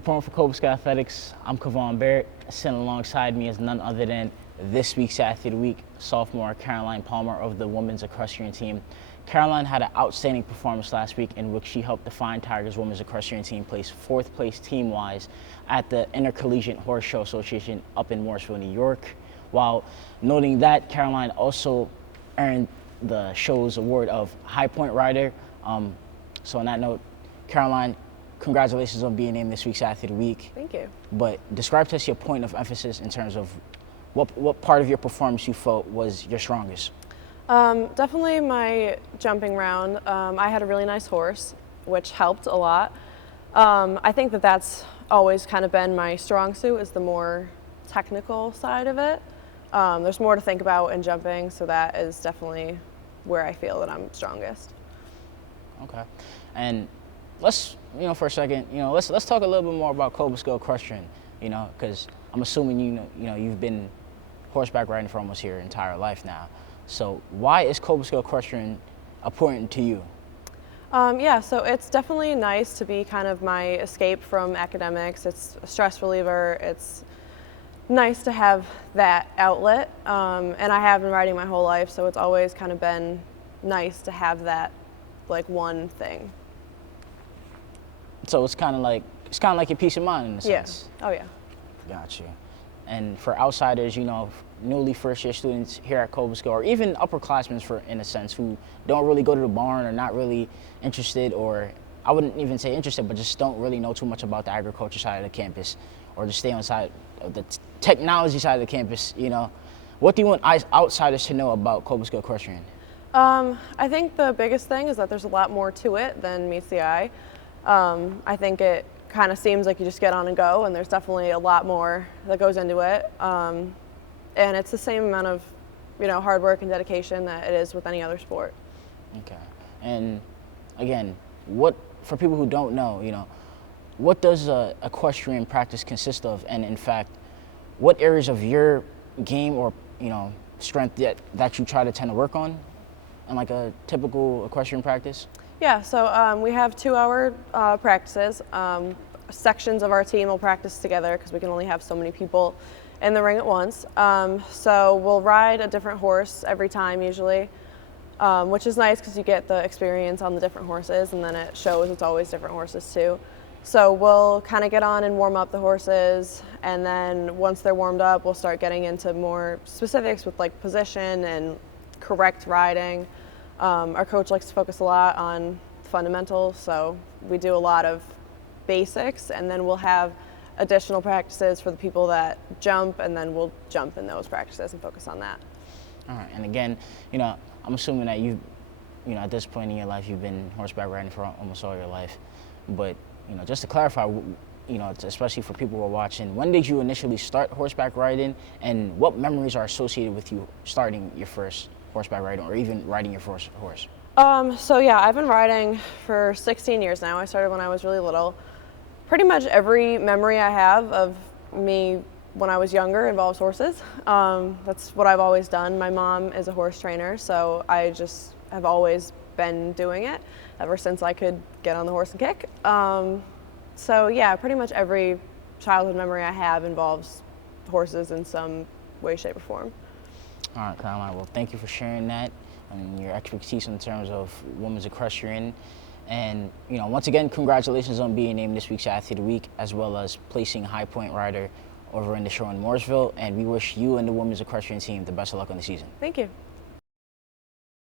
Reporting for Cobleskill Athletics, I'm Kavon Barrett. Sitting alongside me is none other than this week's Athlete of the Week, sophomore Caroline Palmer of the women's equestrian team. Caroline had an outstanding performance last week in which she helped the Fine Tigers women's equestrian team place 4th place team-wise at the Intercollegiate Horse Show Association up in Morrisville, New York. While noting that, Caroline also earned the show's award of High Point Rider. So on that note, Caroline, congratulations on being named this week's Athlete of the Week. Thank you. But describe to us your point of emphasis in terms of what part of your performance you felt was your strongest. Definitely my jumping round. I had a really nice horse, which helped a lot. I think that that's always kind of been my strong suit, is the more technical side of it. There's more to think about in jumping, so that is definitely where I feel that I'm strongest. Okay. And let's, for a second, let's talk a little bit more about Cobleskill equestrian, because I'm assuming you've been horseback riding for almost your entire life now. So why is Cobleskill equestrian important to you? Yeah, so it's definitely nice to be kind of my escape from academics. It's a stress reliever. It's nice to have that outlet, and I have been riding my whole life, so it's always kind of been nice to have that, like, one thing. So it's kind of like your peace of mind in a sense. Yeah. Oh yeah. Got you. And for outsiders, newly first-year students here at Cobleskill, or even upperclassmen, in a sense, who don't really go to the barn or not really interested, or I wouldn't even say interested, but just don't really know too much about the agriculture side of the campus, or just stay on side of the technology side of the campus. What do you want outsiders to know about Cobleskill equestrian? I think the biggest thing is that there's a lot more to it than meets the eye. I think it kind of seems like you just get on and go, and there's definitely a lot more that goes into it. And it's the same amount of, hard work and dedication that it is with any other sport. Okay. And again, for people who don't know, what does equestrian practice consist of? And in fact, what areas of your game or, strength that you try to tend to work on in like a typical equestrian practice? Yeah, so we have 2-hour practices. Sections of our team will practice together because we can only have so many people in the ring at once. So we'll ride a different horse every time usually, which is nice because you get the experience on the different horses, and then it shows it's always different horses too. So we'll kind of get on and warm up the horses, and then once they're warmed up, we'll start getting into more specifics with like position and correct riding. Our coach likes to focus a lot on fundamentals, so we do a lot of basics, and then we'll have additional practices for the people that jump, and then we'll jump in those practices and focus on that. All right, and again, I'm assuming that at this point in your life, you've been horseback riding for almost all your life, but just to clarify, especially for people who are watching, when did you initially start horseback riding, and what memories are associated with you starting your first horseback riding, or even riding your first horse? So yeah, I've been riding for 16 years now. I started when I was really little. Pretty much every memory I have of me when I was younger involves horses. That's what I've always done. My mom is a horse trainer, so I just have always been doing it ever since I could get on the horse and kick. So yeah, pretty much every childhood memory I have involves horses in some way, shape, or form. All right, Caroline, well, thank you for sharing that and your expertise in terms of women's equestrian. And, once again, congratulations on being named this week's Athlete of the Week, as well as placing High Point Rider over in the show in Morrisville. And we wish you and the women's equestrian team the best of luck on the season. Thank you.